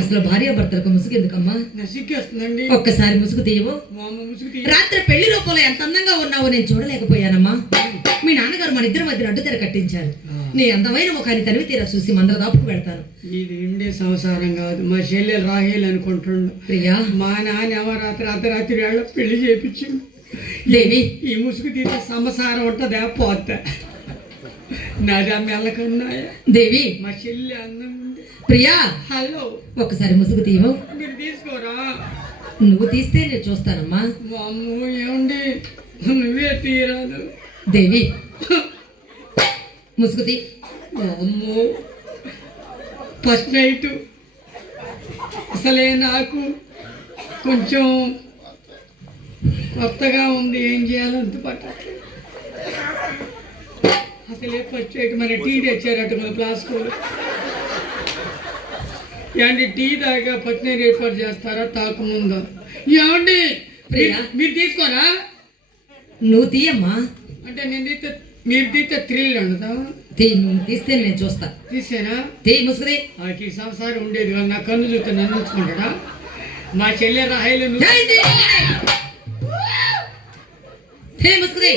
అసలు భార్యాభర్తలకు ముసుగు ఎందుకమ్మా? సిగ్గేస్తుందండి. ఒక్కసారి ముసుగు తీయవు. రాత్రి పెళ్లి రూపంలో ఎంత అందంగా ఉన్నావో నేను చూడలేకపోయానమ్మా. మీ నాన్నగారు మన ఇద్దరి మధ్య అడ్డు తెర కట్టించారు. నీ అందమైన ముఖాన్ని తనివి తీరా చూసి మందర దాపుకు పెడతాను. ఇది ఇండే సంసారం కాదు, మా చెల్లెలు రాహేలు అనుకుంటుండు. ప్రియా, మా నాన్న ఎవరాత్రి అర్ధరాత్రి వేళ పెళ్లి చేయించిండు. దేవి, ఈ ముసుగు తీస్తే సంసారం ఉంటుందా పోతా? నాదా మెల్లకన్నాయా దేవి, మా చెల్లి అందం. ప్రియా, హలో, ఒక్కసారి ముసుగు తీయవు. మీరు తీసుకోరా. నువ్వు తీస్తే నేను చూస్తానమ్మా. మా అమ్మ ఏమండి, నువ్వే తీయరాదు. దేవి, ముసుగు తీ. అమ్మో, ఫస్ట్ నైట్ అసలే నాకు కొంచెం కొత్తగా ఉంది, ఏం చేయాలంత పట్టట్లేదు. అసలే ఫస్ట్ నైట్ మన టీ తెచ్చారట మన ప్లాస్కోలో. ఏమండి, టీ దాకా పట్టినీరు ఏర్పాటు చేస్తారా తాకముందా? ఏమండి, మీరు తీసుకోరా. నువ్వు తీయమ్మా. అంటే నేను తీస్తే మీరు తీస్తే థ్రిల్ ఉండదా? నువ్వు తీస్తే నేను చూస్తా. తీసేనా? ముసుగుది. నాకు ఈ సంసారం ఉండేది కానీ నా కన్ను చూస్తే నన్ను ఉంచుకుంటాడా? మా చెల్లె రాహేలు ముసుగుది.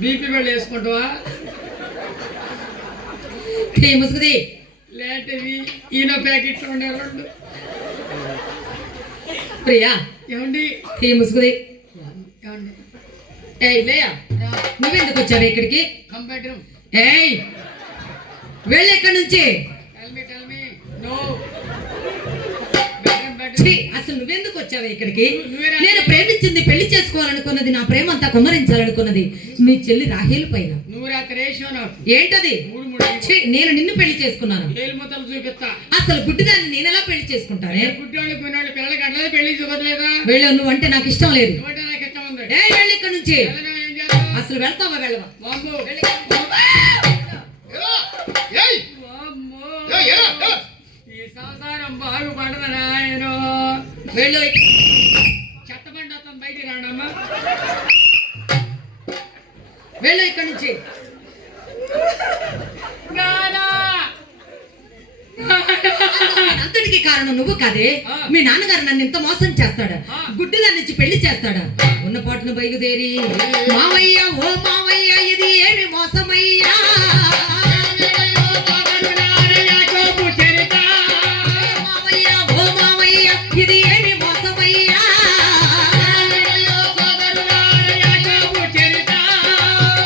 బీపీ వాళ్ళు వేసుకుంటావా? ముసుగుది. లేదంటే ఈయన ప్యాకెట్లు ఉండే రెండు. ప్రియా, ఏమండి, ముసుగుది. ఏమండి, ఏయ్ లేయా, నువ్వెందుకు వచ్చావు ఇక్కడికి? కంప్యూటర్. ఏయ్, వెళ్ళి ఎక్కడి నుంచి. అసలు నువ్వెందుకు వచ్చావు ఇక్కడికి? నేను ప్రేమించింది, పెళ్లి చేసుకోవాలనుకున్నది, నా ప్రేమ అంతా కుమ్మరించాలనుకున్నది మీ చెల్లి రాహేలు పైన. ఏంటది? నేను నిన్ను పెళ్లి చేసుకున్నాను. అసలు గుడ్డిదాన్ని నేను ఎలా పెళ్లి చేసుకుంటానే? వెళ్ళావు, నువ్వు అంటే నాకు ఇష్టం లేదు. వెళ్ళి ఇక్కడ నుంచి. అసలు వెళ్తావా వెళ్ళవా? ఈ సంసారం బాగుపడదనా? ఆయన వెళ్ళు. చెత్తబండి అతను బయటికి రాడమ్మా. వెళ్ళు ఇక్కడ నుంచి. అంతటికి కారణం నువ్వు కాదే. మీ నాన్నగారు నన్ను ఇంత మోసం చేస్తాడా? గుడ్డిదాన్ని నుంచి పెళ్లి చేస్తాడా? ఉన్న పాటును బయలుదేరి మావయ్య, ఓ మావయ్య, ఇది ఏమి మోసమయ్యా? ఇది ఏమి మోసమయ్యా?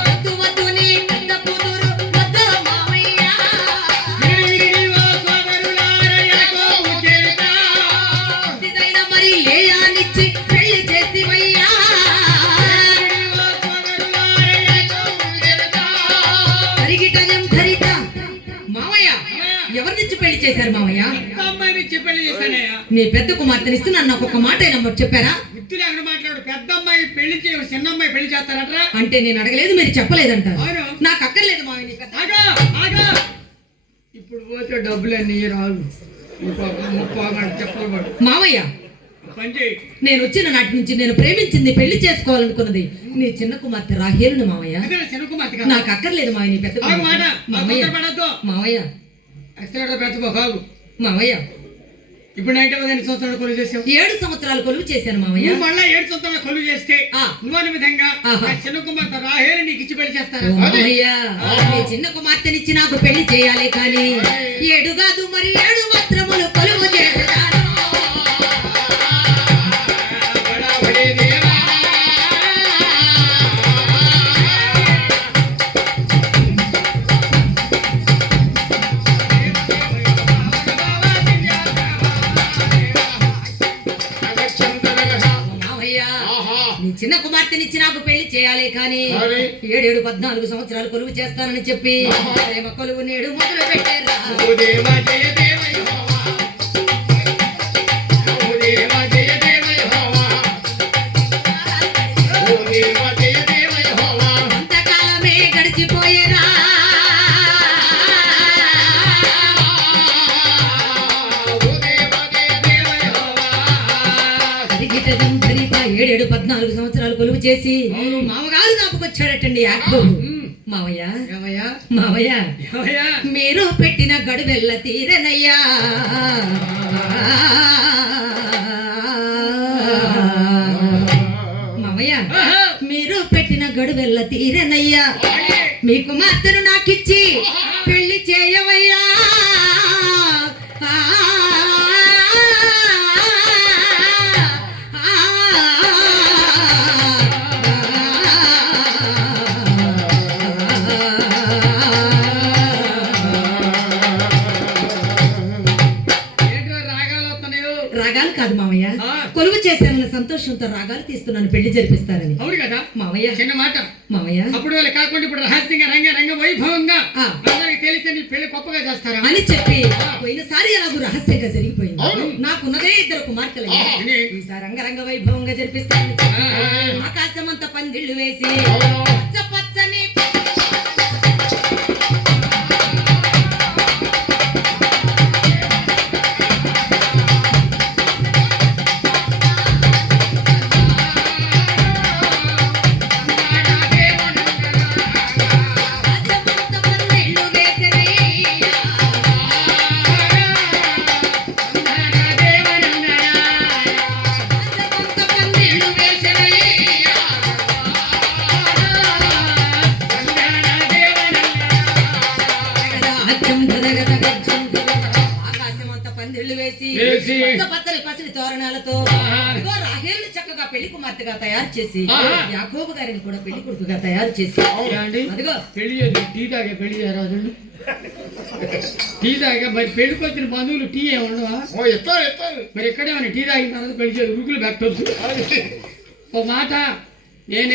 వద్దు వద్దు నీ పెద్ద కూతురు వద్దు మావయ్యా. ఇదైనా మరి లేయానిచ్చి పెళ్లి చేసివయ్యా. పరిగిటం ధరిత మావయ్య, ఎవరినిచ్చి పెళ్లి చేశారు మావయ్య? నీ పెద్ద కుమార్తెని ఇస్తూ నన్ను ఒక్కొక్క మాట అయినప్పుడు చెప్పారా? మాట్లాడు. పెద్ద అమ్మాయి పెళ్లి చేయ, చిన్న అమ్మాయి పెళ్లి చేస్తారట. అంటే నేను అడగలేదు, మీరు చెప్పలేదంటారు. నాకు అక్కర్లేదు మావయ్య. ఇప్పుడు పోతే డబ్బులన్నీ రాదు. చెప్పబడు మావయ్య, పని చేయి. నేను వచ్చిన నాటి నుంచి నేను ప్రేమించింది, పెళ్లి చేసుకోవాలనుకున్నది నీ చిన్న కుమార్తె రాహేలును మావయ్య. చిన్న కుమార్తె నాకు అక్కర్లేదు మావయ్య నీ పెద్ద మావయ్య. మావయ్య, మావయ్య, ఇప్పుడు 9 సంవత్సరాలు కొలువు చేసావు. 7 సంవత్సరాలు కొలువు చేశాను మావయ్య. మళ్ళా 7 సంవత్సరాలు కొలువు చేస్తే నువ్వు అనే విధంగా చిన్న కుమార్తె రాహేలు నీకు ఇచ్చి పెళ్లి చేస్తాను. నీ చిన్న కుమార్తెనిచ్చి నాకు పెళ్లి చేయాలి కానీ 7 కాదు మరి 7 వస్త్రములు కొలువు చేస్తాను. చిన్న కుమార్తెనిచ్చి నాకు పెళ్లి చేయాలి కానీ 7 14 సంవత్సరాలు కొలువు చేస్తానని చెప్పి ప్రేమ కొలువు నేడు మొదలు పెట్టారు. అంతకాలమే గడిచిపోయేరా. ఏడేడు 14 సంవత్సరాలు కొలువు చేసి మామగారు దాపుకొచ్చాడటండి యాక్బాబు. మావయ్య ఏమయ్యా మావయ్య ఏమయ్యా మీరు పెట్టిన గడువెల్ల తీరనయ్యా మావయ్య మీరు పెట్టిన గడువెల్ల తీరనయ్యా మీ కుమార్తెను నాకిచ్చి పెళ్లి చేయవయ్యా ఏంట్రా రాగాలు వస్తున్నాయో రాగాలు కాదు మావయ్య కొలువు చేశానన్న సంతోషంతో రాగాలు తీస్తున్నాను పెళ్లి జరిపిస్తారని అవును కదా మావయ్య చిన్న మాట మావయ్య అప్పుడు వాళ్ళు కాకుండా ఇప్పుడు రహస్యంగా రంగ వైభవంగా ఆ. అందరికి తెలిస్తే నీ పెళ్లి గొప్పగా చేస్తారా అని చెప్పి పోయినసారి ఎలాగూ రహస్యంగా జరిగిపోయింది అవును. నాకున్నదే ఇద్దరు కుమార్తెలు అవును. ఈసారి రంగరంగ వైభవంగా జరిపిస్తాను ఆ. ఆకాశమంతా పందిళ్ళు వేసి అవును. పచ్చ పచ్చని ఆకాశమంతా పందిళ్ళు వేసినయ్యా. ఆకాశమంతా పందిళ్ళు వేసినయ్యా. అచ్చం గదగద గచ్చం గదగద. ఆకాశమంతా పందిళ్ళు వేసి వేసి. పచ్చ పచ్చని పసిడి తోరణాలతో ఆహా. ఇదిగో రాహేలుని చక్కగా పెళ్లి కుమార్తెగా తయారు చేసి ఆహా. యాకోబు గారిని కూడా పెళ్లి కొడుకుగా తయారు చేసి ఏమండి? అదిగో పెళ్లి చేసి టీ తాగే పెళ్లి చేయరాదు టీ తాగా మరి పెళ్లికి వచ్చిన బంధువులు టీ ఏముండవా మరి ఎక్కడేమన్నా టీ తాగిన తర్వాత పెళ్లి చేసి ఉరుకులు పెట్టొచ్చు ఓ మాట నేను